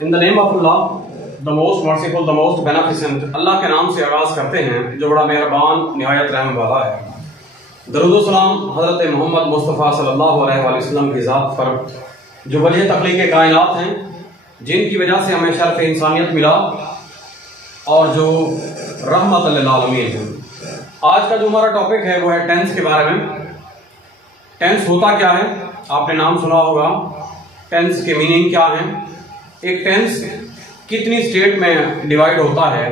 In the name of Allah the most merciful the most beneficent. Allah के नाम से आगाज करते हैं जो बड़ा मेहरबान निहायत रहम वाला है। दरूद सलाम हज़रत मोहम्मद मुस्तफ़ा सल्लल्लाहु अलैहि वसल्लम की ज़ात पर जो वजह तख्लीक़ कायनात हैं, जिनकी वजह से हमें शर्फ़ इंसानियत मिला और जो रहमत लिल आलमीन है। आज का जो हमारा टॉपिक है वो है टेंस के बारे में। टेंस होता क्या है, आपने नाम सुना होगा। टेंस के मीनिंग क्या है, एक टेंस कितनी स्टेट में डिवाइड होता है,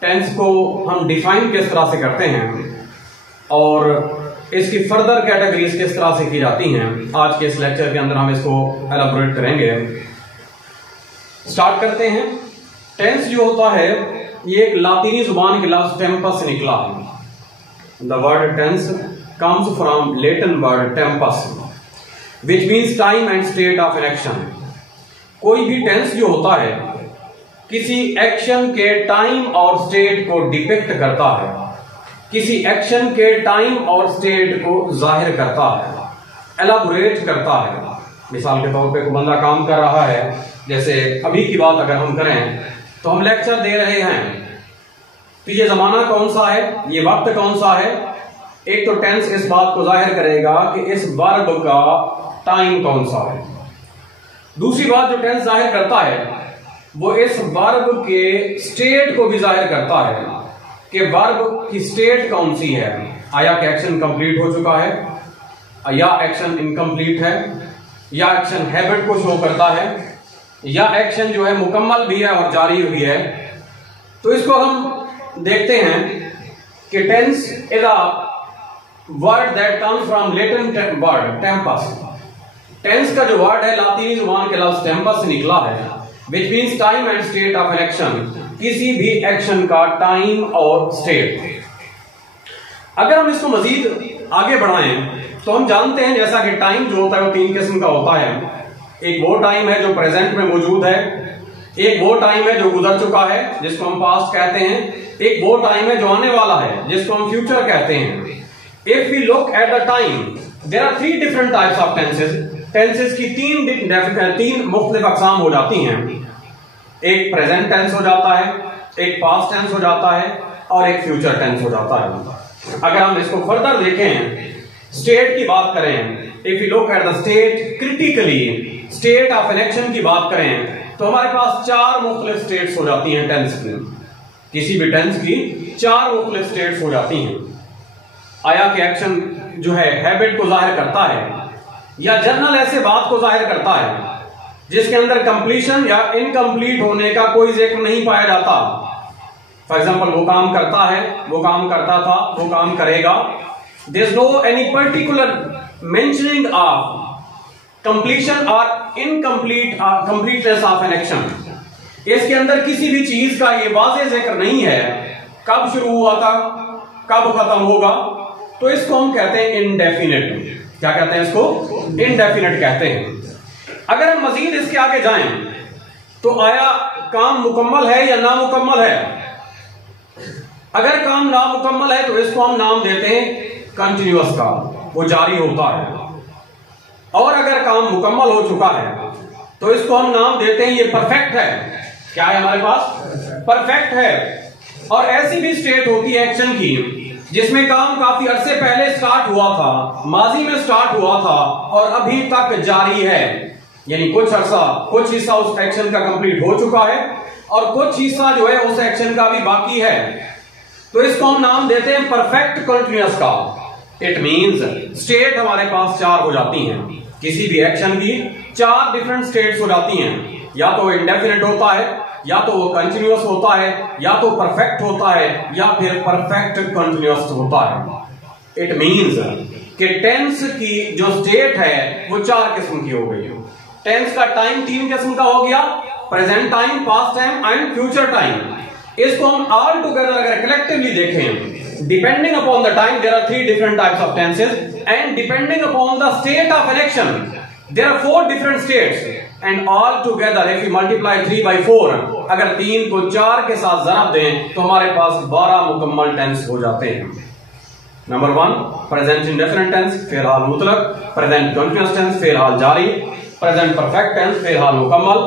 टेंस को हम डिफाइन किस तरह से करते हैं और इसकी फर्दर कैटेगरीज किस तरह से की जाती हैं। आज के इस लेक्चर के अंदर हम इसको एलाबोरेट करेंगे। स्टार्ट करते हैं। टेंस जो होता है ये एक लातीनी जुबान के लफ्ज टेम्पस से निकला है। The word tense comes from Latin word tempus which means time and state of an action। कोई भी टेंस जो होता है किसी एक्शन के टाइम और स्टेट को डिपिक्ट करता है, किसी एक्शन के टाइम और स्टेट को जाहिर करता है, एलाबोरेट करता है। मिसाल के तौर पे कोई बंदा काम कर रहा है, जैसे अभी की बात अगर हम करें तो हम लेक्चर दे रहे हैं, तो ये जमाना कौन सा है, ये वक्त कौन सा है। एक तो टेंस इस बात को जाहिर करेगा कि इस वर्ब का टाइम कौन सा है। दूसरी बात जो टेंस जाहिर करता है वो इस वर्ब के स्टेट को भी जाहिर करता है कि वर्ब की स्टेट कौन सी है। आया कि एक्शन कंप्लीट हो चुका है, या एक्शन इनकम्प्लीट है, या एक्शन हैबिट को शो करता है, या एक्शन जो है मुकम्मल भी है और जारी भी है। तो इसको हम देखते हैं कि tense is a word that comes from Latin word tempus. Tense का जो वर्ड है लातीनी जुबान के लफ्ज टेम्पस से निकला है, which means time and state of an action. किसी भी एक्शन का टाइम और स्टेट। अगर हम इसको मजीद आगे बढ़ाएं तो हम जानते हैं जैसा कि टाइम जो होता है वो तीन किस्म का होता है। एक वो टाइम है जो प्रेजेंट में मौजूद है, एक वो टाइम है जो गुजर चुका है जिसको हम पास्ट कहते हैं, एक वो टाइम है जो आने वाला है जिसको हम फ्यूचर कहते हैं। If we look at the time, there are three different types of tenses। Tenses की तीन मुख्तलिफ अक़साम हो जाती हैं। एक प्रेजेंट टेंस हो जाता है, एक पास्ट टेंस हो जाता है और एक फ्यूचर टेंस हो जाता है। अगर हम इसको फर्दर देखें, स्टेट की बात करें, if you look at the state critically, state of an action की बात करें तो हमारे पास चार मुख्तलिफ स्टेट्स हो जाती हैं टेंस की। किसी भी टेंस की चार मुख्तलिफ स्टेट्स हो जाती हैं। आया कि एक्शन जो है हैबिट को जाहिर करता है या जनरल ऐसे बात को जाहिर करता है जिसके अंदर कंप्लीशन या इनकम्प्लीट होने का कोई जिक्र नहीं पाया जाता। फॉर एग्जांपल, वो काम करता है, वो काम करता था, वो काम करेगा। There is no any particular mentioning of completion और incomplete completeness of an action. इसके अंदर किसी भी चीज का ये वाज़ेह जिक्र नहीं है, कब शुरू हुआ था, कब खत्म होगा। तो इसको हम कहते हैं इनडेफिनेट। क्या कहते हैं इसको? इनडेफिनेट कहते हैं। अगर हम मजीद इसके आगे जाएं तो आया काम मुकम्मल है या नामुकम्मल है। अगर काम नामुकम्मल है तो इसको हम नाम देते हैं कंटिन्यूअस का, वो जारी होता है। और अगर काम मुकम्मल हो चुका है तो इसको हम नाम देते हैं ये परफेक्ट है। क्या है हमारे पास? परफेक्ट है। और ऐसी भी स्टेट होती है एक्शन की जिसमें काम काफी अरसे पहले स्टार्ट हुआ था, माजी में स्टार्ट हुआ था और अभी तक जारी है। यानी कुछ अरसा, कुछ हिस्सा उस एक्शन का कंप्लीट हो चुका है और कुछ हिस्सा जो है उस एक्शन का भी बाकी है। तो इसको हम नाम देते हैं परफेक्ट कंटिन्यूअस का। इट मींस स्टेट हमारे पास चार हो जाती हैं। किसी भी एक्शन की चार डिफरेंट स्टेट्स हो जाती हैं। या तो इंडेफिनिट होता है, या तो वो कंटिन्यूअस होता है, या तो परफेक्ट होता है, या फिर परफेक्ट कंटिन्यूअस होता है। इट मींस कि टेंस की जो स्टेट है वो चार किस्म की हो गई। टेंस का टाइम तीन किस्म का हो गया, present time, past time and future time. इसको हम ऑल टुगेदर अगर कलेक्टिवली देखें, depending upon the time there are three different types of tenses and depending upon the state of an action there are four different states and all together if you multiply 3 by 4, अगर 3 को 4 के साथ ज़रब दें तो हमारे पास 12 मुकम्मल tense हो जाते हैं। नंबर 1 प्रेजेंट इंडेफिनिट टेंस, फिलहाल मुतलक, प्रेजेंट कंटिन्यूअस टेंस, फिलहाल जारी, प्रेजेंट परफेक्ट टेंस, फिलहाल मुकम्मल,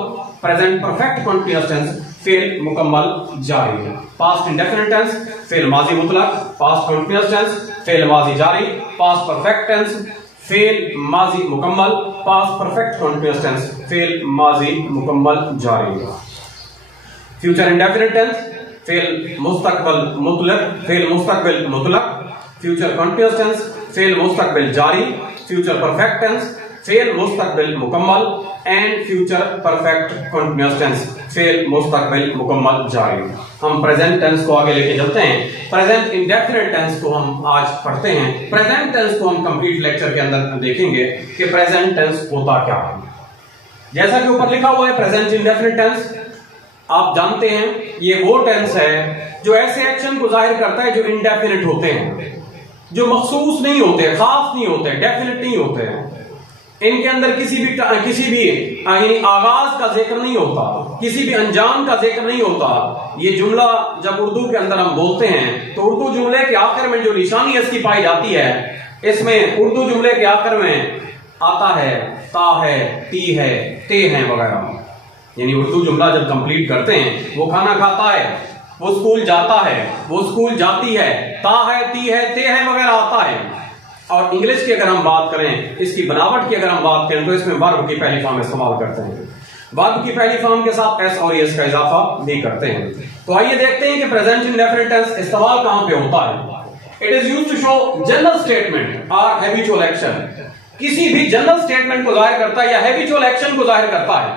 प्रेजेंट परफेक्ट कंटीन्यूअस टेंस फेल मुकम्मल जारी है। पास्ट इंडेफिनिट टेंस फेल माजी मुतलक, पास्ट कंटीन्यूअस टेंस फेल माजी जारी, पास्ट परफेक्ट टेंस फेल माजी मुकम्मल, पास्ट परफेक्ट कंटीन्यूअस टेंस फेल माजी मुकम्मल जारी। फ्यूचर इंडेफिनिट टेंस फेल मुस्तकबिल मुतलक, फेल मुस्तकबिल मुतलक, फ्यूचर कंटीन्यूअस टेंस फेल मुस्तकबिल जारी, फ्यूचर परफेक्ट टेंस फेल मुस्तकबिल मुकम्मल and future perfect continuous tense फेल मुस्तकबिल मुकम्मल जारी। हम प्रेजेंट टेंस को आगे लेके चलते हैं। प्रेजेंट इंडेफिनिट टेंस को हम आज पढ़ते हैं। प्रेजेंट टेंस को हम कंप्लीट लेक्चर के अंदर देखेंगे कि प्रेजेंट टेंस होता क्या है। जैसा कि ऊपर लिखा हुआ है प्रेजेंट इंडेफिनिट टेंस, आप जानते हैं ये वो टेंस है जो ऐसे एक्शन को जाहिर करता है जो इंडेफिनिट होते हैं, जो मखसूस नहीं होते, खास नहीं होते, डेफिनेट नहीं होते हैं। इनके अंदर किसी भी यानी आगाज का जिक्र नहीं होता, किसी भी अंजाम का जिक्र नहीं होता। ये जुमला जब उर्दू के अंदर हम बोलते हैं तो उर्दू जुमले के आखिर में जो निशानी इसकी पाई जाती है, इसमें उर्दू जुमले के आखिर में आता है, ता है, ती है, ते हैं वगैरह। यानी उर्दू जुमला जब कंप्लीट करते हैं, वो खाना खाता है, वो स्कूल जाता है, वो स्कूल जाती है, ता है, ती है, ते है वगैरह आता है। और इंग्लिश की अगर हम बात करें, इसकी बनावट की अगर हम बात करें तो इसमें वर्ब की पहली फॉर्म इस्तेमाल करते हैं। वर्ब की पहली फॉर्म के साथ एस और एस का इजाफा भी करते हैं। तो आइए देखते हैं कि प्रेजेंट इंडेफिनिट टेंस इस्तेमाल कहां पे होता है। It is used to show general statement और हैबिचुअल एक्शन। किसी भी जनरल स्टेटमेंट को जाहिर करता है या हैबिचुअल एक्शन को जाहिर करता है।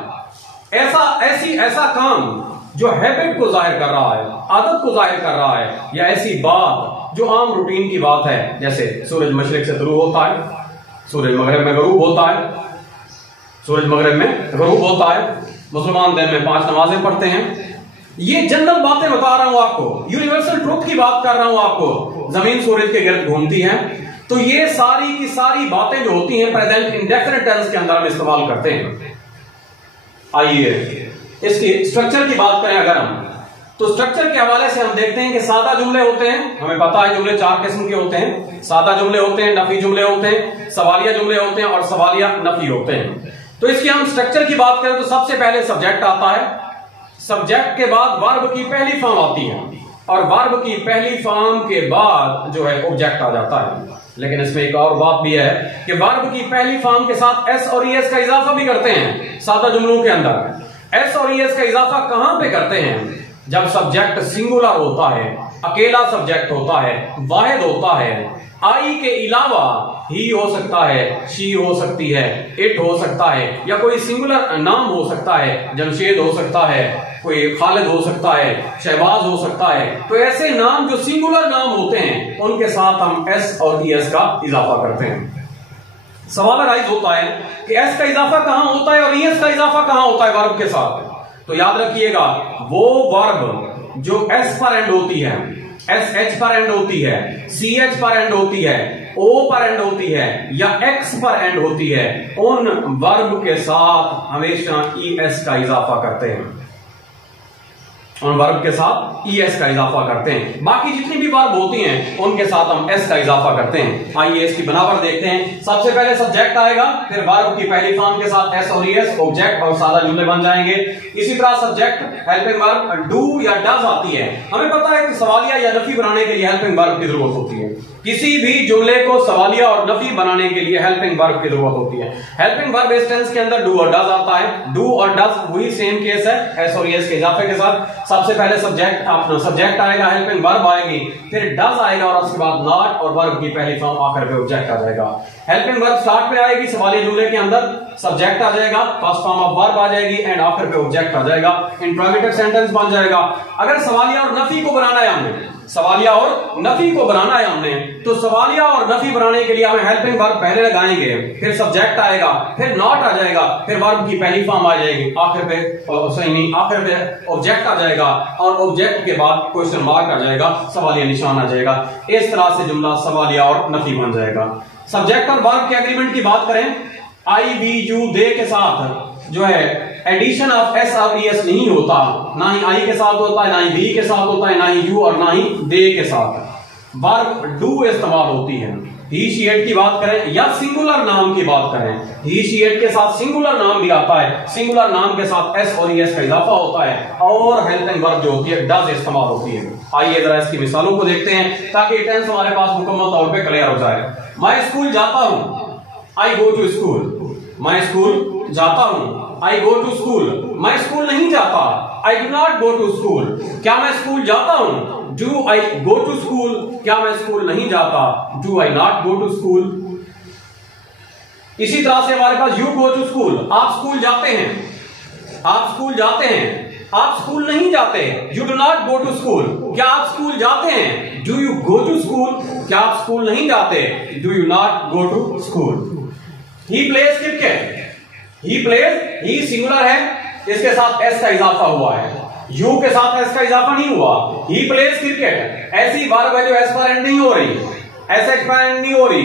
ऐसा काम जो हैबिट को जाहिर कर रहा है, आदत को जाहिर कर रहा है, या ऐसी बात जो आम रूटीन की बात है, जैसे सूरज मशरिक से तुलू होता है, सूरज मगरिब में गरूब होता है, सूरज मगरिब में गरूब होता है, मुसलमान दिन में 5 नमाजें पढ़ते हैं। ये जनरल बातें बता रहा हूं आपको, यूनिवर्सल ट्रुथ की बात कर रहा हूं आपको। जमीन सूरज के गिर्द घूमती है। तो ये सारी की सारी बातें जो होती हैं प्रेजेंट इंडेफिनिट टेंस के अंदर हम इस्तेमाल करते हैं। आइए इसकी स्ट्रक्चर की बात करें अगर हम, तो स्ट्रक्चर के हवाले से हम देखते हैं कि सादा जुमले होते हैं। हमें पता है जुमले 4 किस्म के होते हैं। सादा जुमले होते हैं, नफी जुमले होते हैं, सवालिया जुमले होते हैं और सवालिया नफी होते हैं। तो इसकी हम स्ट्रक्चर की बात करें तो सबसे पहले सब्जेक्ट आता है। सब्जेक्ट के बाद वर्ब की पहली फॉर्म आती है और वर्ब की पहली फॉर्म के बाद जो है ऑब्जेक्ट आ जाता है। लेकिन इसमें एक और बात भी है कि वर्ब की पहली फॉर्म के साथ एस और ईएस का इजाफा भी करते हैं। सादा जुमलों के अंदर एस और ईएस का इजाफा कहां पे करते हैं? जब सब्जेक्ट सिंगुलर होता है, अकेला सब्जेक्ट होता है, वाहिद होता है। आई के अलावा ही हो सकता है, शी हो सकती है, इट हो सकता है, या कोई सिंगुलर नाम हो सकता है, जमशेद हो सकता है, कोई खालिद हो सकता है, शहबाज हो सकता है। तो ऐसे नाम जो सिंगुलर नाम होते हैं उनके साथ हम एस और ईएस का इजाफा करते हैं। सवाल राइज होता है कि एस का इजाफा कहां होता है और ईएस का इजाफा कहां होता है वर्ब के साथ। तो याद रखिएगा, वो वर्ब जो एस पर एंड होती है, एस एच पर एंड होती है, सी एच पर एंड होती है, ओ पर एंड होती है या एक्स पर एंड होती है, उन वर्ब के साथ हमेशा ई एस का इजाफा करते हैं। उन वर्ब के साथ ईएस का इजाफा करते हैं। बाकी जितनी भी वर्ब होती हैं उनके साथ हम एस का इजाफा करते हैं। आइए इसकी बनावट देखते हैं। सबसे पहले सब्जेक्ट आएगा, फिर वर्ब की पहली फॉर्म के साथ एस और ईएस, ऑब्जेक्ट और सादा जुमले बन जाएंगे। इसी तरह सब्जेक्ट हेल्पिंग वर्ब डू या डज आती है। हमें पता है कि सवालिया या नफी बनाने के लिए हेल्पिंग वर्ब की जरूरत होती है। किसी भी जुमले को सवालिया और नफी बनाने के लिए हेल्पिंग वर्ब की जरूरत होती है। हेल्पिंग वर्ब इस टेंस के अंदर डू और डज आता है। डू और डज वही सेम केस है, एस और ईएस के इजाफे के साथ। सबसे पहले सब्जेक्ट आएगा, हेल्पिंग वर्ब आएगी, फिर डज आएगा और उसके बाद नॉट और वर्ब की पहली फॉर्म आकर के ऑब्जेक्ट आ जाएगा। हेल्पिंग वर्ब स्टार्ट पे आएगी, सवालिया जुमले के अंदर सब्जेक्ट आ जाएगा, फर्स्ट फॉर्म ऑफ वर्ब आ जाएगी एंड आखिर पे ऑब्जेक्ट आ जाएगा। इंट्रोगेटिव सेंटेंस बन जाएगा। अगर सवालिया और नफी को बनाना है हमने, सवालिया और नफी को बनाना है हमने, तो सवालिया और नफी बनाने के लिए हमें हेल्पिंग वर्ब पहले लगाएंगे, फिर सब्जेक्ट आएगा, फिर नॉट आ जाएगा, फिर वर्ब की पहली फॉर्म आ जाएगी, आखिर पे ऑब्जेक्ट आ जाएगा और ऑब्जेक्ट के बाद क्वेश्चन मार्क आ जाएगा, सवालिया निशान आ जाएगा। इस तरह से जुमला सवालिया और नफी बन जाएगा। सब्जेक्ट और वर्ब के एग्रीमेंट की बात करें, आई वी यू दे के साथ जो है एडिशन ऑफ एस और ईएस नहीं होता, ना ही आई के साथ होता है, ना ही वी के साथ होता है, ना ही यू और ना ही दे के साथ। वर्ब डू इस्तेमाल होती है। ही शी इट की बात करें या सिंगुलर नाम की बात करें, ही शी इट के साथ सिंगुलर नाम भी आता है, सिंगुलर नाम के साथ एस और एस का इजाफा होता है और हेल्पिंग वर्ब जो होती है डज इस्तेमाल होती है। आइए जरा इसकी मिसालों को देखते हैं ताकि टेंस हमारे पास मुकम्मल तौर पे क्लियर हो जाए। मैं स्कूल जाता हूं, आई गो टू स्कूल। मैं स्कूल जाता हूं, आई गो टू स्कूल। मैं स्कूल नहीं जाता, I do not go to school. क्या मैं स्कूल जाता हूं, do I go to school. क्या मैं स्कूल नहीं जाता, do I not go to school. इसी तरह से हमारे पास यू गो टू स्कूल, आप स्कूल जाते हैं, आप स्कूल जाते हैं। आप स्कूल नहीं जाते, you do not go to school. क्या आप स्कूल जाते हैं, do you go to school. क्या आप स्कूल नहीं जाते, do you not go to school. He plays cricket, he plays, he singular है, इसके साथ एस का इजाफा हुआ है, यू के साथ एस का इजाफा नहीं हुआ। ही प्लेज क्रिकेट, ऐसी वर्ब है जो एस पर एंड नहीं हो रही, एस एच पर एंड नहीं हो रही,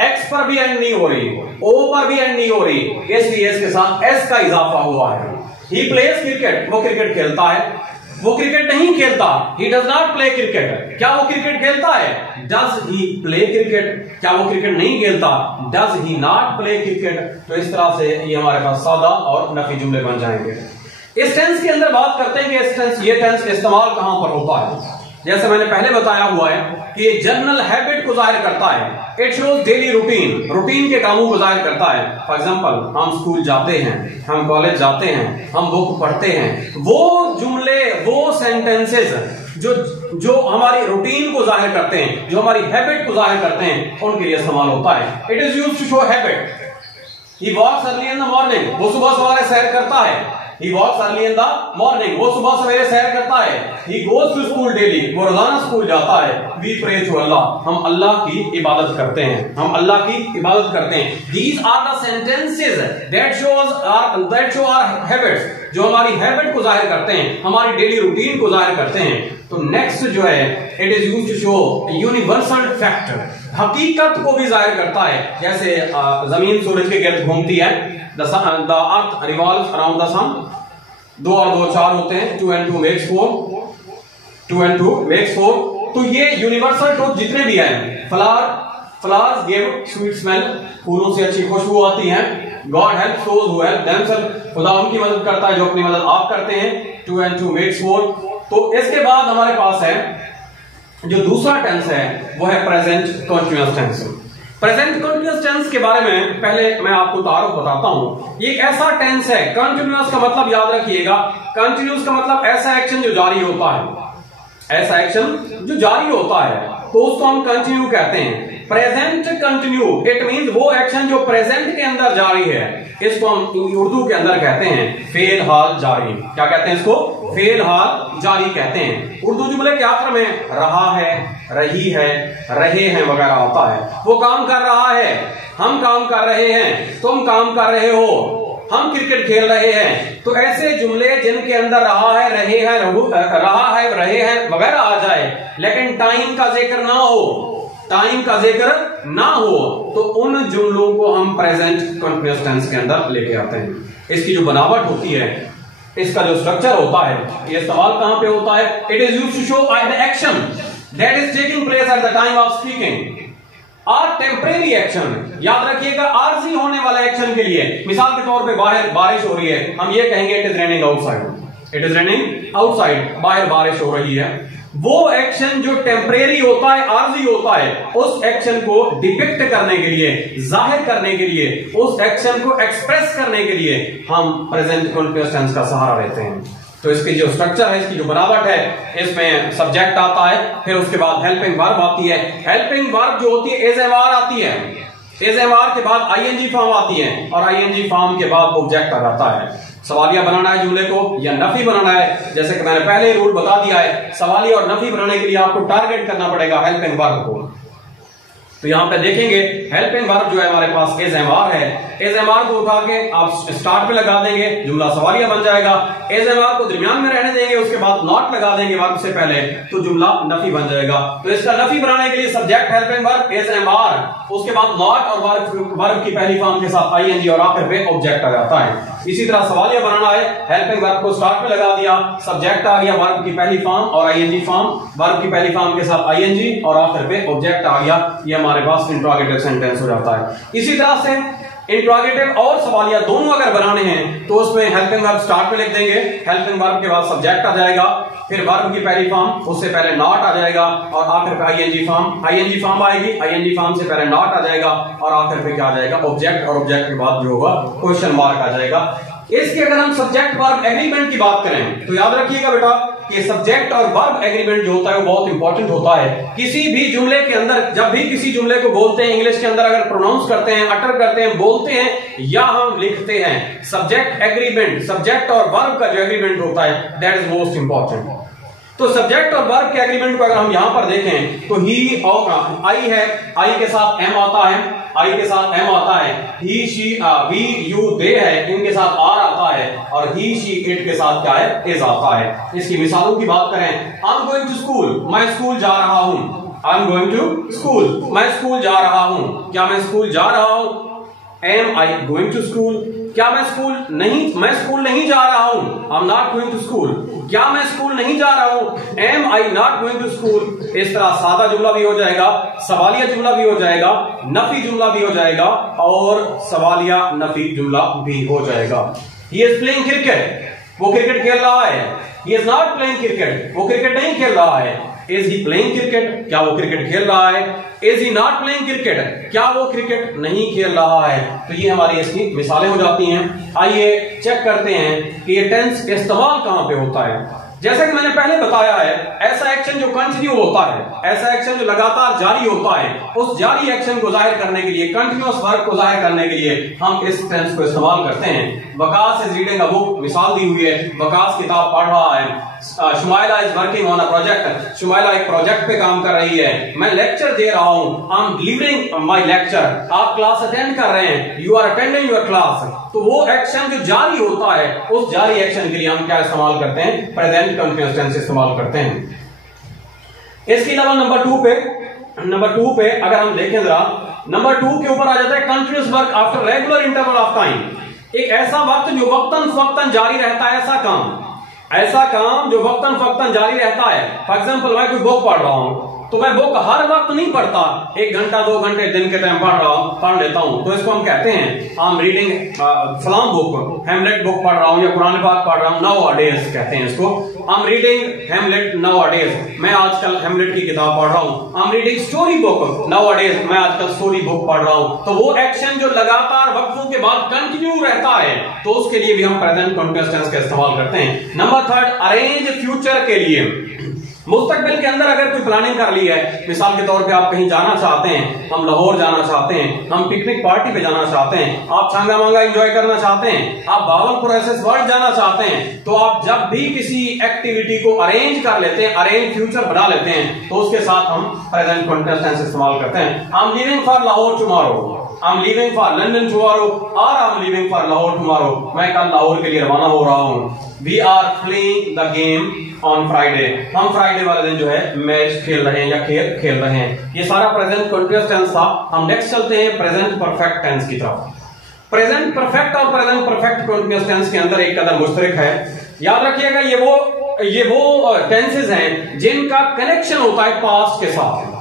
एक्स पर भी एंड नहीं हो रही, ओ पर भी एंड नहीं हो रही, इसलिए इसके साथ एस का इजाफा हुआ है। ही प्लेज क्रिकेट, वो क्रिकेट खेलता है, वो क्रिकेट नहीं खेलता, he does not play cricket. क्या वो क्रिकेट खेलता है, डज ही प्ले क्रिकेट। क्या वो क्रिकेट नहीं खेलता, does he not play cricket. तो इस तरह से ये हमारे पास सादा और नफी जुमले बन जाएंगे। इस टेंस के अंदर बात करते हैं कि इस टेंस, ये टेंस इस्तेमाल कहां पर होता है। जैसे मैंने पहले बताया हुआ है कि ये जनरल हैबिट को जाहिर करता है। It shows daily routine, routine के कामों को जाहिर करता है। फॉर एग्जांपल, हम स्कूल जाते हैं, हम कॉलेज जाते हैं, हम बुक पढ़ते हैं। वो जुमले, वो सेंटेंसेस जो हमारी रूटीन को जाहिर करते हैं, जो हमारी हैबिट को जाहिर करते हैं, उनके लिए इस्तेमाल होता है। It is used to show habit. He walks early in the morning, वो सुबह सवेरे सैर करता है। He walks early in the morning, वो सुबह सवेरे सैर करता है। He goes to school daily, वो रोजाना स्कूल जाता है। We pray to Allah, हम अल्लाह की इबादत करते हैं, हम अल्लाह की इबादत करते हैं। These are the sentences that show our habits, जो हमारी हैबिट को जाहिर करते हैं, हमारी डेली रूटीन को जाहिर करते हैं। तो नेक्स्ट जो है, it is used to show universal fact, हकीकत को भी जाहिर करता है। जैसे जमीन सूरज के गिर्द घूमती है, the earth revolves around the sun, 2 और 2 4 होते हैं, 2 and 2 makes 4, 2 and 2 makes 4। तो ये यूनिवर्सल ट्रूथ जितने भी हैं, flowers give sweet smell, फूलों से अच्छी खुशबू आती है। God helps those who help themselves, खुदा उनकी मदद करता है जो अपनी मदद आप करते हैं। 2 and 2 makes 4। तो इसके बाद हमारे पास है जो दूसरा टेंस है, वो है present continuous tense. Present continuous tense के बारे में पहले मैं आपको तारुफ बताता हूं। ये एक ऐसा टेंस है, कंटीन्यूअस का मतलब याद रखिएगा, कंटीन्यूअस का मतलब ऐसा एक्शन जो जारी होता है, ऐसा एक्शन जो जारी होता है, तो उसको हम कंटिन्यू कहते हैं। प्रेजेंट कंटिन्यू, इट मींस वो एक्शन जो प्रेजेंट के अंदर जारी है, इसको हम उर्दू के अंदर कहते हैं फेल हाल जारी। क्या कहते हैं इसको, फेल हाल जारी कहते हैं। उर्दू जुमले के आखिर में रहा है, रही है, रहे हैं वगैरह आता है। वो काम कर रहा है, हम काम कर रहे हैं, तुम काम कर रहे हो, हम क्रिकेट खेल रहे हैं। तो ऐसे जुमले जिनके अंदर रहा है, रहे हैं, रहे हैं वगैरह आ जाए, लेकिन टाइम का जिक्र ना हो, टाइम का जिक्र ना हो, तो उन जुमलों को हम प्रेजेंट कंटीन्यूअस टेंस के अंदर लेके आते हैं। इसकी जो बनावट होती है, इसका जो स्ट्रक्चर होता है, ये इस्तेमाल कहां पे होता है, it is used to show the action that is taking place at the time of speaking और टेम्परेरी एक्शन। याद रखिएगा, आरजी होने वाला एक्शन के लिए, मिसाल के तौर पे बाहर बारिश हो रही है, हम ये कहेंगे it is raining outside, it is raining outside, बाहर बारिश हो रही है। वो एक्शन जो टेम्परेरी होता है, आरजी होता है, उस एक्शन को डिपिक्ट करने के लिए, जाहिर करने के लिए, उस एक्शन को एक्सप्रेस करने के लिए हम प्रेजेंट कंटीन्यूअस टेंस का सहारा लेते हैं। तो इसकी जो स्ट्रक्चर है, इसकी जो बनावट है, इसमें सब्जेक्ट आता है, फिर उसके बाद हेल्पिंग वर्ब आती है। हेल्पिंग वर्ब जो होती है एज एम आर आती है, एज एम आर के बाद आईएनजी फॉर्म आती है, और आईएनजी फॉर्म के बाद ऑब्जेक्ट आ जाता है। सवालिया बनाना है जुमले को या नफी बनाना है, जैसे कि मैंने पहले रूल बता दिया है, सवालिया और नफी बनाने के लिए आपको टारगेट करना पड़ेगा हेल्पिंग वर्ब को। तो यहां पे देखेंगे हेल्पिंग वर्ब जो है हमारे पास एज एम आर है, एज एम आर को उठा के आप स्टार्ट पे लगा देंगे, जुमला सवालिया बन जाएगा। एज एम आर को दरमियान में रहने देंगे, उसके बाद नॉट लगा देंगे वर्ब से पहले, तो जुमला नफी बन जाएगा। तो इसका नफी बनाने के लिए subject helping verb as am are, उसके बाद नॉट और वर्ब की पहली फॉर्म के साथ आईएनजी और आखिर पे ऑब्जेक्ट आ जाता है। इसी तरह सवालिया बनाना है, हेल्पिंग वर्ब को स्टार्ट में लगा दिया, सब्जेक्ट आ गया वर्ब की पहली फॉर्म और आईएनजी फॉर्म, वर्ब की पहली फॉर्म के साथ आईएनजी और आखिर पे ऑब्जेक्ट आ गया, ये हमारे पास इंट्रोगेटिव सेंटेंस हो जाता है। इसी तरह से इंट्रोगेटिव और सवालिया दोनों अगर बनाने हैं तो उसमें हेल्पिंग वर्ब स्टार्ट में लिख देंगे, हेल्पिंग वर्ब के बाद सब्जेक्ट आ जाएगा, फिर वर्ब की पहली फॉर्म, उससे पहले नॉट आ जाएगा और आखिर पे आईएनजी फॉर्म आएगी, आईएनजी फॉर्म से पहले नॉट आ जाएगा और आखिर पे क्या आ जाएगा ऑब्जेक्ट, और ऑब्जेक्ट के बाद जो होगा क्वेश्चन मार्क आ जाएगा। इसके अगर हम सब्जेक्ट वर्ब एग्रीमेंट की बात करें तो याद रखिएगा बेटा कि सब्जेक्ट और वर्ब एग्रीमेंट जो होता है वो बहुत इंपॉर्टेंट होता है। किसी भी जुमले के अंदर जब भी किसी जुमले को बोलते हैं इंग्लिश के अंदर, अगर प्रोनाउंस करते हैं, अटर करते हैं, बोलते हैं या हम लिखते हैं, सब्जेक्ट एग्रीमेंट, सब्जेक्ट और वर्ब का जो एग्रीमेंट होता है दैट इज मोस्ट इंपॉर्टेंट। तो सब्जेक्ट और वर्ब के एग्रीमेंट को अगर हम यहां पर देखें तो ही और आई है, आई के साथ एम आता है, आई के साथ एम आता है, ही शी वी यू दे है, इनके साथ आर आता है और ही शी इट के साथ क्या है इज आता है। इसकी मिसालों की बात करें, I am going to school, मैं स्कूल जा रहा हूं, I am going to school, मैं स्कूल जा रहा हूं, क्या मैं स्कूल जा रहा हूं? Am I going to school, क्या मैं स्कूल नहीं जा रहा हूं, I am not going to school, क्या मैं स्कूल नहीं जा रहा हूं, am I not going to school. इस तरह सादा जुमला भी हो जाएगा, सवालिया जुमला भी हो जाएगा, नफी जुमला भी हो जाएगा और सवालिया नफी जुमला भी हो जाएगा। ही इज प्लेइंग क्रिकेट, वो क्रिकेट खेल रहा है, he is not playing cricket, वो क्रिकेट नहीं खेल रहा है, इज ही प्लेइंग क्रिकेट, क्या वो क्रिकेट खेल रहा है, is he not playing cricket, क्या वो क्रिकेट नहीं खेल रहा है। तो ये हमारी इसकी मिसालें हो जाती हैं। आइए चेक करते हैं कि ये टेंस इस्तेमाल कहां पे होता है। जैसा कि मैंने पहले बताया है, ऐसा एक्शन जो कंटिन्यू होता है, ऐसा एक्शन जो लगातार जारी होता है, उस जारी एक्शन को जाहिर करने के लिए, कंटिन्यूअस वर्क को जाहिर करने के लिए हम इस टेंस को इस्तेमाल करते हैं। Waqas is reading a book, मिसाल दी हुई है, वकास किताब पढ़ रहा है। Shumaila is working on a project, Shumaila एक प्रोजेक्ट पे काम कर रही है। मैं लेक्चर दे रहा हूं, I am delivering my lecture, आप क्लास अटेंड कर रहे हैं, you are attending your class. तो वो एक्शन जो जारी होता है, उस जारी एक्शन के लिए हम क्या इस्तेमाल करते हैं, प्रेजेंट कंटीन्यूअस टेंस इस्तेमाल करते हैं। इसके अलावा नंबर टू पे अगर हम देखें जरा, नंबर 2 के ऊपर आ जाता है continuous work after regular interval of time. एक ऐसा वक्त जो वक्तन फक्तन जारी रहता है, ऐसा काम जो वक्तन फक्तन जारी रहता है। फॉर एग्जाम्पल मैं कोई बुक पढ़ रहा हूं तो मैं बुक हर वक्त नहीं पढ़ता, 1 घंटा 2 घंटे दिन के टाइम पढ़ लेता हूं, तो इसको हम कहते हैं आई एम रीडिंग फलां बुक, हेमलेट बुक पढ़ रहा हूं या कुरान पाक पढ़ रहा हूं, नाउअडेज कहते हैं इसको, I am reading Hamlet nowadays, मैं आजकल हेमलेट की किताब पढ़ रहा हूं। I am reading story book nowadays, मैं आजकल स्टोरी बुक पढ़ रहा हूं। तो वो एक्शन जो लगातार वक्फों के बाद कंटिन्यू रहता है, तो उसके लिए भी हम प्रेजेंट कंटीन्यूअस टेंस का इस्तेमाल करते हैं। नंबर 3, अरेंज फ्यूचर के लिए, मुस्तकबिल के अंदर अगर कोई प्लानिंग कर ली है, मिसाल के तौर पे आप कहीं जाना चाहते हैं, हम लाहौर जाना चाहते हैं, हम पिकनिक पार्टी पे जाना चाहते हैं, आप छांगा मांगा एंजॉय करना चाहते हैं, आप भावलपुर एसएस वर्ल्ड जाना चाहते हैं, तो आप जब भी किसी एक्टिविटी को अरेंज कर लेते हैं, अरेंज फ्यूचर बना लेते हैं, तो उसके साथ हम प्रेजेंट कंटीन्यूअस टेंस इस्तेमाल करते हैं। I am leaving for Lahore tomorrow, I am leaving for London tomorrow, और I am leaving for Lahore tomorrow, मैं कल लाहौर के लिए रवाना हो रहा हूं। We are playing the game on Friday, हम फ्राइडे वाले दिन जो है मैच खेल रहे हैं या खेल रहे हैं। ये सारा प्रेजेंट कंटीन्यूअस टेंस था। हम नेक्स्ट चलते हैं प्रेजेंट परफेक्ट टेंस की तरफ। प्रेजेंट परफेक्ट और प्रेजेंट परफेक्ट कंटीन्यूअस टेंस के अंदर एक कदर मुश्तरक है। याद रखिएगा ये वो टेंसेस हैं जिनका कनेक्शन होता है पास्ट के साथ।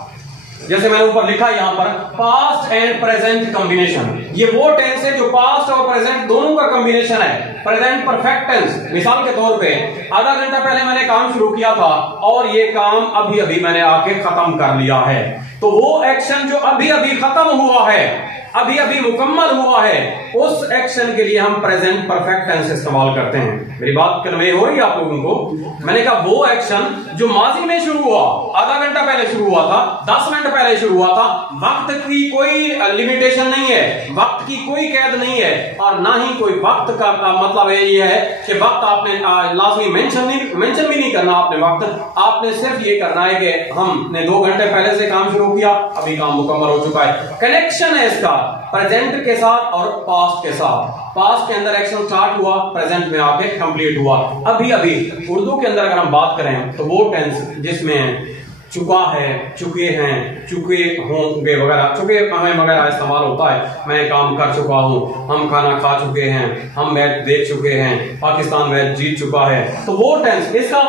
जैसे मैंने ऊपर लिखा यहां पर पास्ट एंड प्रेजेंट कॉम्बिनेशन, ये वो टेंस है जो पास्ट और प्रेजेंट दोनों का कॉम्बिनेशन है। प्रेजेंट परफेक्ट टेंस, मिसाल के तौर पे आधा घंटा पहले मैंने काम शुरू किया था और ये काम अभी अभी मैंने आके खत्म कर लिया है, तो वो एक्शन जो अभी अभी खत्म हुआ है, अभी अभी मुकम्मल हुआ है, उस एक्शन के लिए हम प्रेजेंट परफेक्ट टेंस इस्तेमाल करते हैं। मेरी बात कन्वे हो रही है आप लोगों को? मैंने कहा वो एक्शन जो माजी में शुरू हुआ, आधा घंटा पहले शुरू हुआ था, 10 मिनट पहले शुरू हुआ था, वक्त की कोई लिमिटेशन नहीं है, वक्त की कोई कैद नहीं है, और ना ही कोई वक्त का मतलब ये है कि वक्त आपने लाजमी मेंशन भी नहीं करना। आपने वक्त आपने सिर्फ ये करना है कि हमने 2 घंटे पहले से काम शुरू किया, अभी काम मुकम्मल हो चुका है। कनेक्शन है इसका प्रेजेंट के साथ और पास्ट के साथ। पास्ट के अंदर एक्शन स्टार्ट हुआ, प्रेजेंट में आके कंप्लीट हुआ, अभी अभी। उर्दू के अंदर अगर हम बात करें तो वो टेंस जिसमें चुका है, चुके हैं, चुके होंगे वगैरह, चुके हमें वगैरह इस्तेमाल होता है। मैं काम कर चुका हूं, हम खाना खा चुके हैं, हम मैच देख चुके हैं, पाकिस्तान मैच जीत चुका है। तो वो टेंस, इसका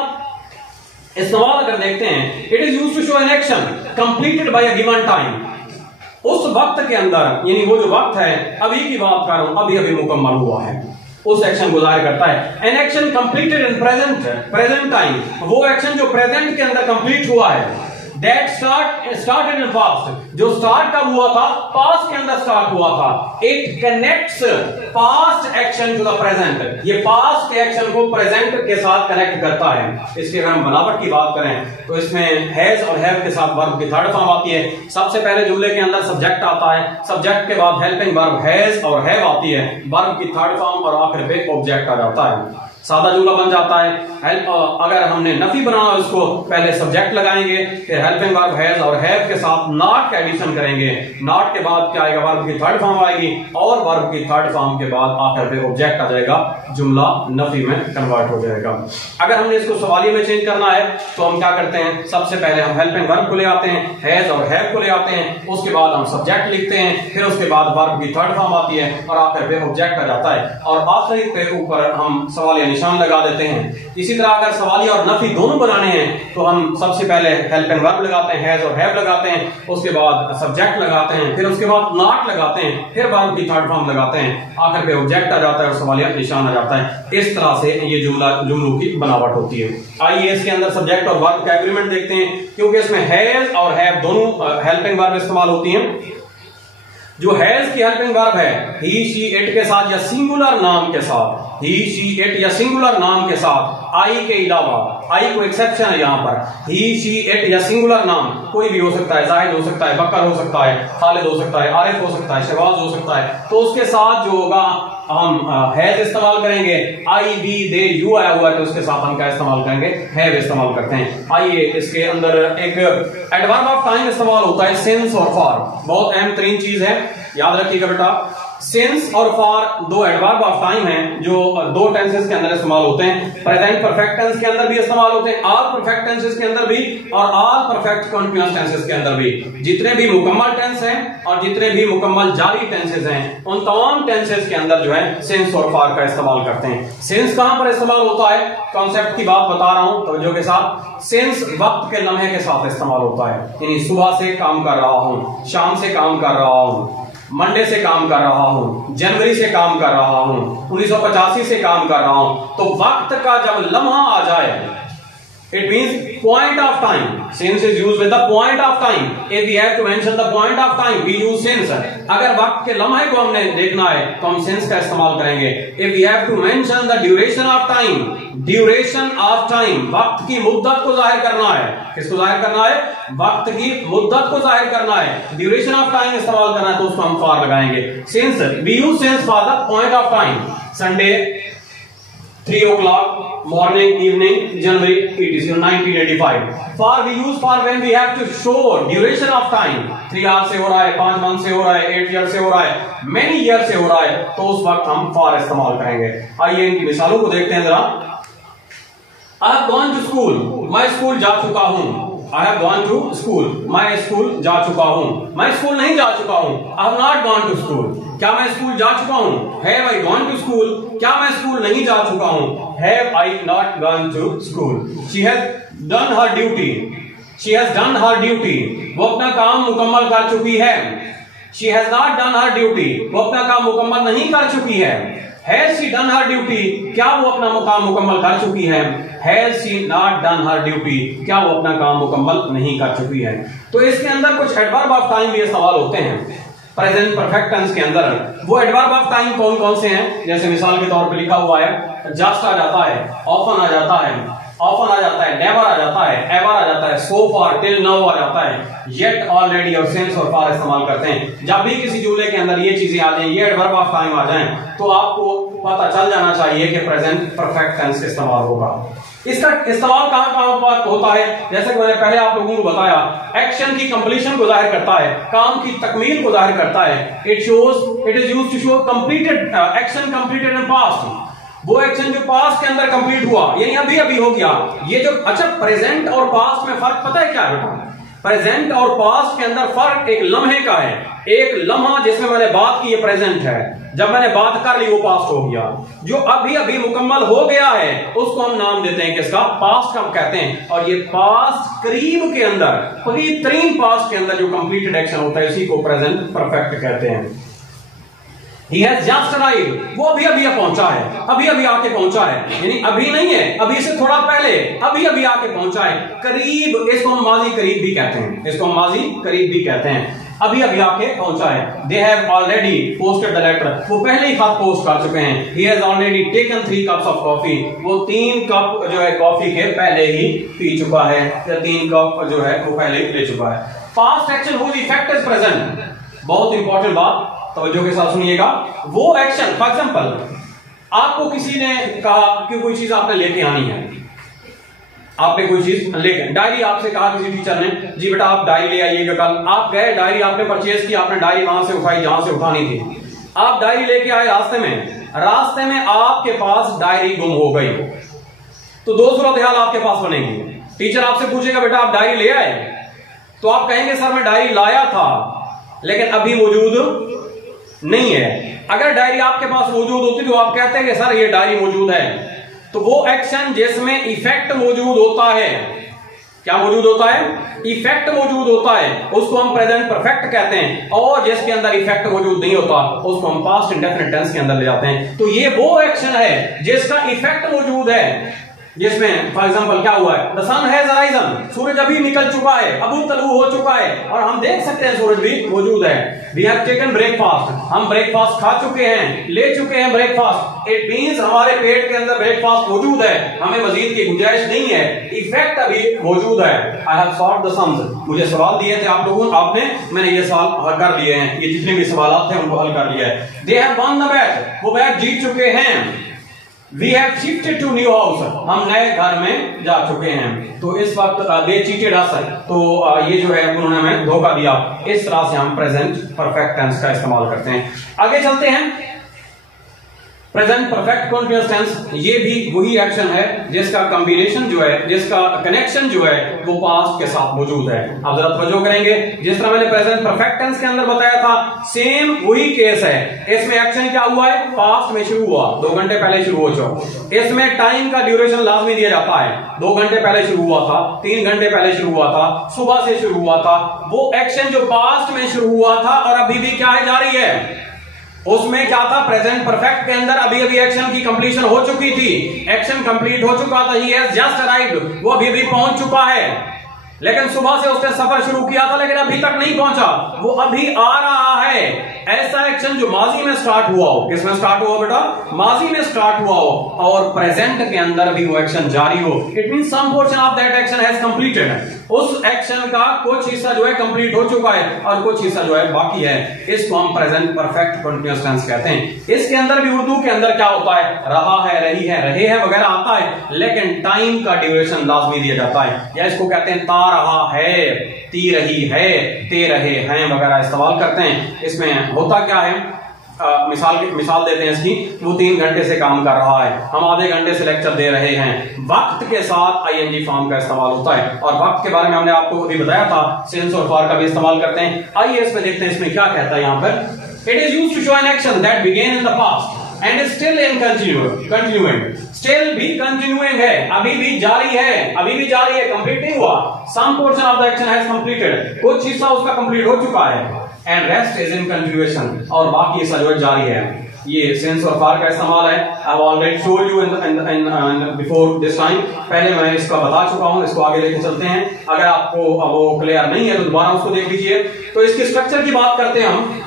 इस्तेमाल अगर देखते हैं, it is used to show an action completed by a given time. उस वक्त के अंदर, यानी वो जो वक्त है, अभी की बात कर रहा हूं, अभी अभी मुकम्मल हुआ है, उस एक्शन को जाहिर करता है। An action completed in present time, वो एक्शन जो प्रेजेंट के अंदर कंप्लीट हुआ है। दैट स्टार्टेड इन पास्ट, जो स्टार्ट कब हुआ था, पास्ट के अंदर स्टार्ट हुआ था। It connects past action to the present, ये पास्ट के एक्शन को प्रेजेंट के साथ कनेक्ट करता है। इसके अगर हम बनावट की बात करें तो इसमें हैज और हैव के साथ वर्ब की थर्ड फॉर्म आती है। सबसे पहले जुमले के अंदर सब्जेक्ट आता है, सब्जेक्ट के बाद हेल्पिंग वर्ब हैज और हैव आती है, वर्ब की थर्ड फॉर्म, और आखिर पे ऑब्जेक्ट आ जाता है। सादा जुमला बन जाता है। अगर हमने नफी बनाना इसको, पहले सब्जेक्ट लगाएंगे, फिर हेल्पिंग वर्ब हैज और हैव के साथ नॉट का एडिशन करेंगे। नॉट के बाद क्या आएगा, वर्ब की थर्ड फॉर्म आएगी, और वर्ब की थर्ड फॉर्म के बाद आखिर पे ऑब्जेक्ट आ जाएगा, जुमला नफी में कन्वर्ट हो जाएगा। अगर हमने इसको सवालिये में चेंज करना है तो हम क्या करते हैं, सबसे पहले हम हेल्पिंग वर्ब को ले आते हैं, हैज और हैव को ले आते हैं, उसके बाद हम सब्जेक्ट लिखते हैं, फिर उसके बाद वर्ब की थर्ड फॉर्म आती है, और आखिर पे ऑब्जेक्ट आ जाता है, और आखिरी पे ऊपर हम सवालिया निशान लगा देते हैं। इसी तरह अगर सवालिया और नफी दोनों बनाने हैं तो हम सबसे पहले हेल्पिंग वर्ब लगाते हैं, हैज और हैव लगाते हैं, उसके बाद सब्जेक्ट लगाते हैं, फिर उसके बाद नॉट लगाते हैं, फिर वर्ब की थर्ड फॉर्म लगाते हैं, आखिर पे ऑब्जेक्ट आ जाता है और सवालिया निशान आ जाता है। इस तरह से ये जुमलों की बनावट होती है। आइए इसके अंदर सब्जेक्ट और वर्ब का एग्रीमेंट देखते हैं, क्योंकि इसमें हैज और हैव दोनों हेल्पिंग वर्ब इस्तेमाल होती हैं। जो हैज की हेल्पिंग वर्ब है, ही शी इट के साथ या सिंगुलर नाम के साथ, ही शी इट या सिंगुलर नाम के साथ, आई के अलावा, आई को एक्सेप्शन है यहाँ पर, ही शी इट या सिंगुलर नाम कोई भी हो सकता है, जाहिद हो सकता है, बकर हो सकता है, खालिद हो सकता है, आरिफ हो सकता है, शहबाज हो सकता है, तो उसके साथ जो होगा हम हैज इस्तेमाल करेंगे। आई बी दे यू आया हुआ है तो उसके साथ हम क्या इस्तेमाल करेंगे, हैव इस्तेमाल करते हैं। आइए इसके अंदर एक एडवर्ब ऑफ टाइम इस्तेमाल होता है, सिंस और फॉर, बहुत अहम तरीन चीज है, याद रखिएगा बेटा। सिंस और फॉर दो एडवर्ब ऑफ टाइम हैं जो दो टेंसेस के अंदर इस्तेमाल होते हैं। प्रेजेंट परफेक्ट टेंस के अंदर भी इस्तेमाल होते हैं, ऑल परफेक्ट टेंसेस के अंदर भी, और ऑल परफेक्ट कंटीन्यूअस टेंसेस के अंदर भी। जितने भी मुकम्मल टेंस हैं और जितने भी मुकम्मल जारी टेंसेस हैं, उन तमाम टेंसेस के अंदर जो है सिंस और फॉर का इस्तेमाल करते हैं। सिंस कहां पर इस्तेमाल होता है, कॉन्सेप्ट की बात बता रहा हूं तवज्जो के साथ। सिंस वक्त के लम्हे के साथ इस्तेमाल होता है, यानी सुबह से काम कर रहा हूं, शाम से काम कर रहा हूं, मंडे से काम कर रहा हूं, जनवरी से काम कर रहा हूं, 1985 से काम कर रहा हूं। तो वक्त का जब लम्हा आ जाए, it means point of time, since is used with the point of time. If we have to mention the point of time we use since. अगर वक्त के लम्हे को हमने देखना है तो हम सिंस का इस्तेमाल करेंगे। If we have to mention the duration of time, duration of time, वक्त की मुद्दत को जाहिर करना है। किसको जाहिर करना है, वक्त की मुद्दत को जाहिर करना है, ड्यूरेशन ऑफ टाइम इस्तेमाल करना है तो उसको हम फॉर लगाएंगे। Since, we use since for the point of time, Sunday 3 o'clock, morning, evening, January, etc. 1985. For we use for when we have to show duration of time. 3 hours से हो रहा है, 5 months से हो रहा है, 8 years से हो रहा है, many years से हो रहा है, तो उस वक्त हम for इस्तेमाल करेंगे। आइए इनकी मिसालों को देखते हैं जरा। I have gone to school, मैं स्कूल जा चुका हूं। I have gone to school, मैं स्कूल जा चुका हूं। मैं स्कूल नहीं जा चुका हूं, I have not gone to school, क्या मैं स्कूल जा चुका हूं? Have I gone to school, क्या मैं स्कूल नहीं जा चुका हूं? Have I not gone to school? She has done her duty, she has done her duty, वो अपना काम मुकम्मल कर चुकी है। She has not done her duty, वो अपना काम मुकम्मल नहीं कर चुकी है। Has she done her duty, क्या वो अपना काम मुकम्मल कर चुकी है? Has she not done her duty, क्या वो अपना काम मुकम्मल नहीं कर चुकी है? तो इसके अंदर कुछ एडवर्ब ऑफ टाइम भी इस्तेमाल होते हैं प्रेजेंट परफेक्ट टेंस के अंदर। वो एडवर्ब ऑफ टाइम कौन कौन से हैं, जैसे मिसाल के तौर पे लिखा हुआ है, जस्ट आ जाता है, ऑफन आ जाता है, ऑफन आ जाता है, नेवर आ जाता है, एवर आ जाता है, सो फार, टिल नाउ आ जाता है, येट, ऑलरेडी और सिंस और फार इस्तेमाल करते हैं। जब भी किसी जुमले के अंदर ये चीजें आ जाएं, ये एडवर्ब ऑफ टाइम आ जाएं, तो आपको पता चल जाना चाहिए कि प्रेजेंट परफेक्ट टेंस इस्तेमाल होगा। इसका इस्तेमाल कहां होता है, जैसे कि मैंने पहले आप लोगों को बताया, एक्शन की कंप्लीशन को जाहिर करता है, काम की तकमील को जाहिर करता है। It is used to show completed action completed in past. वो एक्शन जो पास्ट के अंदर कंप्लीट हुआ, यानी अभी अभी हो गया। ये जो अच्छा प्रेजेंट और पास्ट में फर्क पता है क्या है बेटा? प्रेजेंट और पास्ट के अंदर फर्क एक लम्हे का है। एक लम्हा जिसमें मैंने बात की, ये प्रेजेंट है, जब मैंने बात कर ली वो पास्ट हो गया। जो अभी अभी मुकम्मल हो गया है उसको हम नाम देते हैं किसका? पास्ट हम कहते हैं। और ये पास्ट करीब के अंदर, करीब तरीन पास्ट के अंदर जो कंप्लीटेड एक्शन होता है उसी को प्रेजेंट परफेक्ट कहते हैं। He has just arrived, वो अभी अभी पहुंचा है, अभी अभी आके पहुंचा है, यानी अभी नहीं है, अभी से थोड़ा पहले, अभी अभी आके पहुंचा है। करीब, इसको हम माजी करीब भी कहते हैं, इसको हम माजी करीब भी कहते हैं। अभी अभी आके पहुंचा है। They have already posted the letter, वो पहले ही खत पोस्ट कर चुके हैं। He has already taken 3 cups of coffee, वो 3 कप जो है कॉफी के पहले ही पी चुका है, या 3 कप जो है वो पहले ही ले चुका है। Past action whose effect is present, बहुत इंपॉर्टेंट बात, तवज्जो के साथ सुनिएगा। वो एक्शन, फॉर एग्जांपल आपको किसी ने कहा कि कोई चीज आपने लेके आनी है, आपने कोई चीज लेके, डायरी आपसे कहा किसी टीचर ने, जी बेटा आप डायरी ले आइएगा कल। आप गए, डायरी आपने परचेज की, आपने डायरी वहां से उठाई जहां से उठानी थी, आप डायरी लेके आए, रास्ते में आपके पास डायरी गुम हो गई, तो दो सूरत हाल आपके पास बनेगी। टीचर आपसे पूछेगा बेटा आप डायरी ले आए, तो आप कहेंगे सर मैं डायरी लाया था लेकिन अभी मौजूद नहीं है। अगर डायरी आपके पास मौजूद होती तो आप कहते हैं कि सर ये डायरी मौजूद है। तो वो एक्शन जिसमें इफेक्ट मौजूद होता है, क्या मौजूद होता है? इफेक्ट मौजूद होता है, उसको हम प्रेजेंट परफेक्ट कहते हैं। और जिसके अंदर इफेक्ट मौजूद नहीं होता उसको हम पास्ट इंडेफिनिट टेंस के अंदर ले जाते हैं। तो ये वो एक्शन है जिसका इफेक्ट मौजूद है, जिसमें फॉर एग्जांपल क्या हुआ है? द सन हैज अराइजन, सूरज अभी निकल चुका है, अबू तलू हो चुका है, और हम देख सकते हैं सूरज भी मौजूद है। वी हैव टेकन ब्रेकफास्ट, हम ब्रेकफास्ट खा चुके हैं, ले चुके हैं ब्रेकफास्ट। इट मींस हमारे पेट के अंदर ब्रेकफास्ट मौजूद है, हमें मजीद की गुंजाइश नहीं है, इफेक्ट अभी मौजूद है। I have solved the sums, मुझे सवाल दिए थे आप लोगों, आपने, मैंने ये सवाल हल कर लिए हैं, ये जितने भी सवाल थे उनको हल कर लिया है। They have one the match, वो मैच जीत चुके हैं। We have shifted to new house, हम नए घर में जा चुके हैं। तो इस वक्त they cheated us, तो ये जो है उन्होंने हमें धोखा दिया। इस तरह से हम प्रेजेंट परफेक्ट टेंस का इस्तेमाल करते हैं। आगे चलते हैं। प्रेजेंट परफेक्ट कंटीन्यूअस टेंस, ये भी वही एक्शन है जिसका कॉम्बिनेशन जो है, जिसका कनेक्शन जो है वो पास्ट के साथ मौजूद है। आप जरा तवज्जो करेंगे, जिस तरह मैंने प्रेजेंट परफेक्ट टेंस के अंदर बताया था, सेम वही केस है। इसमें एक्शन क्या हुआ है? पास्ट में शुरू हुआ, 2 घंटे पहले शुरू हो चुका। इसमें टाइम का ड्यूरेशन लाजमी दिया जाता है, 2 घंटे पहले शुरू हुआ था, 3 घंटे पहले शुरू हुआ था, सुबह से शुरू हुआ था। वो एक्शन जो पास्ट में शुरू हुआ था और अभी भी क्या है, जारी है, उसमें क्या था? प्रेजेंट परफेक्ट के अंदर अभी अभी एक्शन की कंप्लीशन हो चुकी थी, एक्शन कंप्लीट हो चुका था। ही हैज जस्ट अराइव्ड, वो अभी भी पहुंच चुका है, लेकिन सुबह से उसने सफर शुरू किया था लेकिन अभी तक नहीं पहुंचा, वो अभी आ रहा है। ऐसा एक्शन जो माजी में स्टार्ट हुआ हो, किसमें स्टार्ट हुआ बेटा? माजी में स्टार्ट हुआ हो, और प्रेजेंट के अंदर भी वो एक्शन जारी हो, it means some portion of that action has completed. उस एक्शन का कुछ हिस्सा जो है कंप्लीट हो चुका है और कुछ हिस्सा जो है बाकी है। इसको हम प्रेजेंट परफेक्ट कंटीन्यूअस टेंस कहते हैं। इसके अंदर भी उर्दू के अंदर क्या होता है? रहा है, रही है, रहे हैं वगैरह आता है, लेकिन टाइम का ड्यूरेशन लाजमी दिया जाता है। या इसको कहते हैं ता रहा है, ती रही है, ते रहे हैं वगैरह इस्तेमाल करते हैं। इसमें होता क्या है? मिसाल देते हैं इसकी। वो 3 घंटे से काम कर रहा है, हम आधे घंटे से लेक्चर दे रहे हैं। वक्त के साथ आईएनजी फॉर्म का इस्तेमाल होता है, और वक्त के बारे में हमने आपको अभी बताया था, सिंस और फॉर का भी इस्तेमाल करते हैं। आइए इसमें देखते हैं इसमें क्या कहता है। यहाँ पर it is used to show an action that began in the past and is still in continuing. Still भी कंटिन्यूइंग है, अभी भी जारी है, अभी भी जारी है, कंप्लीट नहीं हुआ। Some portion of the action has completed, कुछ हिस्सा उसका कंप्लीट हो चुका है। And rest is in continuation, और बाकी हिस्सा जो है जारी है। ये सेंस और फार का इस्तेमाल है। I already showed you in before this time, पहले मैं इसका बता चुका हूं। इसको आगे लेके चलते हैं। अगर आपको वो क्लियर नहीं है तो दोबारा उसको देख लीजिए। तो इसके स्ट्रक्चर की बात करते हैं हम।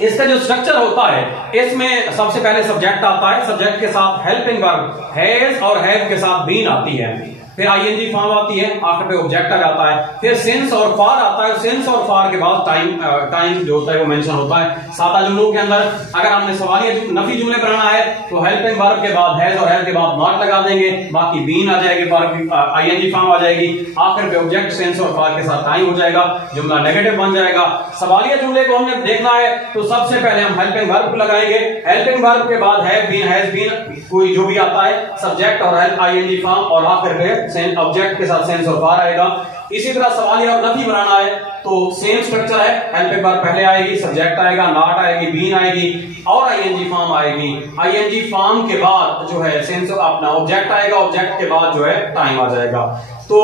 इसका जो स्ट्रक्चर होता है, इसमें सबसे पहले सब्जेक्ट आता है, सब्जेक्ट के साथ हेल्पिंग वर्ब हैज और हैव के साथ बीन आती है। फिर आईएनजी फॉर्म आती है, आखिर पे ऑब्जेक्ट आ जाता है, फिर सिंस और फॉर आता है, सिंस और फॉर के बाद टाइम जो होता है वो मेंशन होता है। 7 जुमलों के अंदर अगर हमने सवालिया नफी जुमले बनाना है तो हेल्पिंग वर्ब के बाद हैज और हैज के बाद नॉट लगा देंगे, बाकी बीन आ जाएगी, आईएनजी फॉर्म आ जाएगी, आखिर पे ऑब्जेक्ट सिंस और फॉर के साथ टाइम हो जाएगा, जुमला नेगेटिव बन जाएगा। सवालिया जुमले को हमने देखना है तो सबसे पहले हम हेल्पिंग वर्ब लगाएंगे, हेल्पिंग वर्ब के बाद हैव बीन, हैज बीन, कोई जो भी आता है सब्जेक्ट और हेल्प आईएनजी फॉर्म, और आखिर पे ऑब्जेक्ट के साथ सेंस और फॉर आएगा। इसी तरह सवालिया और नफी बनाना है तो सेम स्ट्रक्चर है, हेल्पिंग वर्ब पहले आएगी, सब्जेक्ट आएगा, नॉट आएगी, बीन आएगी और आईएनजी फॉर्म आएगी। आईएनजी फॉर्म के बाद जो है सेंस अपना ऑब्जेक्ट आएगा, ऑब्जेक्ट के बाद जो है टाइम आ जाएगा। तो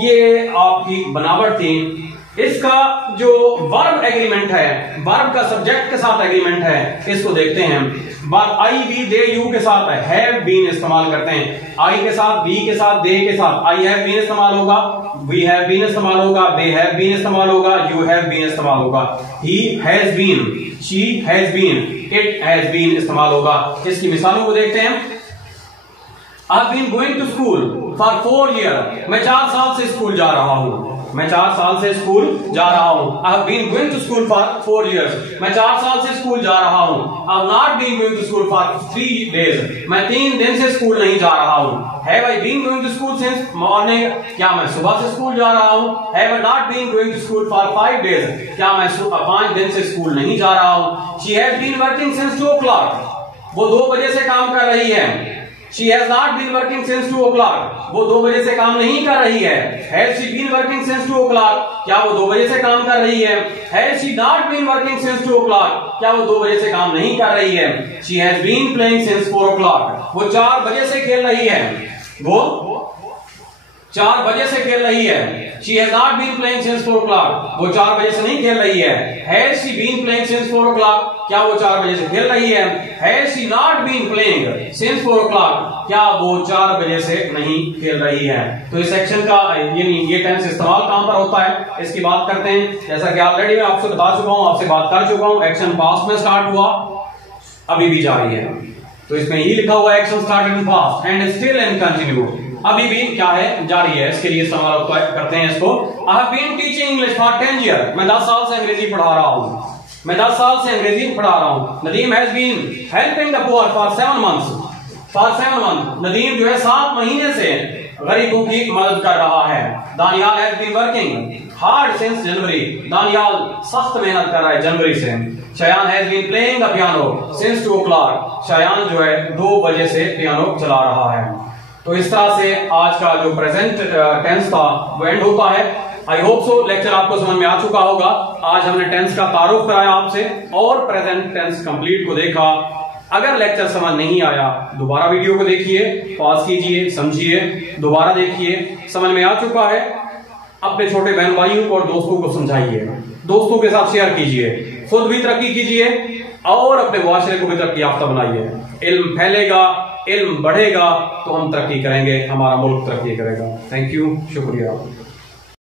ये आपकी बनावट थी। इसका जो वर्ब एग्रीमेंट है, वर्ब का सब्जेक्ट के साथ एग्रीमेंट है, इसको देखते हैं। बात आई वी दे यू के साथ हैव बीन इस्तेमाल करते हैं, आई के साथ, बी के साथ, दे के साथ आई हैव बीन इस्तेमाल होगा, वी हैव बीन इस्तेमाल होगा, दे हैव बीन इस्तेमाल होगा, यू हैव बीन इस्तेमाल होगा, he has been, she has been, it has been इस्तेमाल होगा। इसकी मिसालों को देखते हैं। I have been going to school for 4 year, मैं 4 साल से स्कूल जा रहा हूं, मैं 4 साल से स्कूल जा रहा हूं। I have been going to school for 4 years, मैं 4 साल से स्कूल जा रहा हूं। I have not been going to school for 3 days, मैं 3 दिन से स्कूल नहीं जा रहा हूं। Have I been going to school since morning, क्या मैं सुबह से स्कूल जा रहा हूं। Have I not been going to school for 5 days, क्या मैं 5 दिन से स्कूल नहीं जा रहा हूं। She has been working since 2 o'clock, वो 2 बजे से काम कर रही है। She has not been working since 2 o'clock, वो 2 बजे से काम नहीं कर रही है। Has she been working since 2 o'clock, क्या वो 2 बजे से काम कर रही है। Has she not been working since 2 o'clock, क्या वो 2 बजे से काम नहीं कर रही है। She has been playing since 4 o'clock, वो 4 बजे से खेल रही है, वो 4 बजे से खेल रही है। She has not been playing since 4 o'clock, वो 4 बजे से नहीं खेल रही है। Has she been playing since 4 o'clock, क्या वो 4 बजे से खेल रही है। Has she not been playing since 4 o'clock, क्या वो 4 बजे से नहीं खेल रही है। तो इस सेक्शन का ये टेंस इस्तेमाल कहां पर होता है, इसकी बात करते हैं। जैसा कि ऑलरेडी मैं आपसे बता चुका हूं, आपसे बात कर चुका हूं, एक्शन पास्ट में स्टार्ट हुआ, अभी भी जारी है। तो इसमें ही लिखा हुआ action started in past and still and continue, अभी भी क्या है, जारी है। इसके लिए इस्तेमाल करते हैं इसको। I have been teaching English for 10 year, मैं 10 साल से अंग्रेजी पढ़ा रहा हूं, मैं 10 साल से अंग्रेजी पढ़ा रहा हूं। Nadeem has been helping the poor for 7 months, for 7 months, Nadeem जो है 7 महीने से गरीबों की मदद कर रहा है। Daniyal has been working hard since January, Daniyal सख्त मेहनत कर रहा है जनवरी से। Shayan has been playing the piano since 2 o'clock, Shayan जो है 2 बजे से पियानो चला रहा है। तो इस तरह से आज का जो प्रेजेंट टेंस था वो एंड होता है। आई होप सो लेक्चर आपको समझ में आ चुका होगा। आज हमने टेंस का तारुफ कराया आपसे और प्रेजेंट टेंस कंप्लीट को देखा। अगर लेक्चर समझ नहीं आया दोबारा वीडियो को देखिए, पॉज कीजिए, समझिए, दोबारा देखिए। समझ में आ चुका है, अपने छोटे बहन भाइयों को और दोस्तों को समझाइए, दोस्तों के साथ शेयर कीजिए, खुद भी तरक्की कीजिए और अपने मुआशरे को भी तरक्की याफ्ता बनाइए। इल्म फैलेगा, इल्म बढ़ेगा तो हम तरक्की करेंगे, हमारा मुल्क तरक्की करेगा। थैंक यू, शुक्रिया।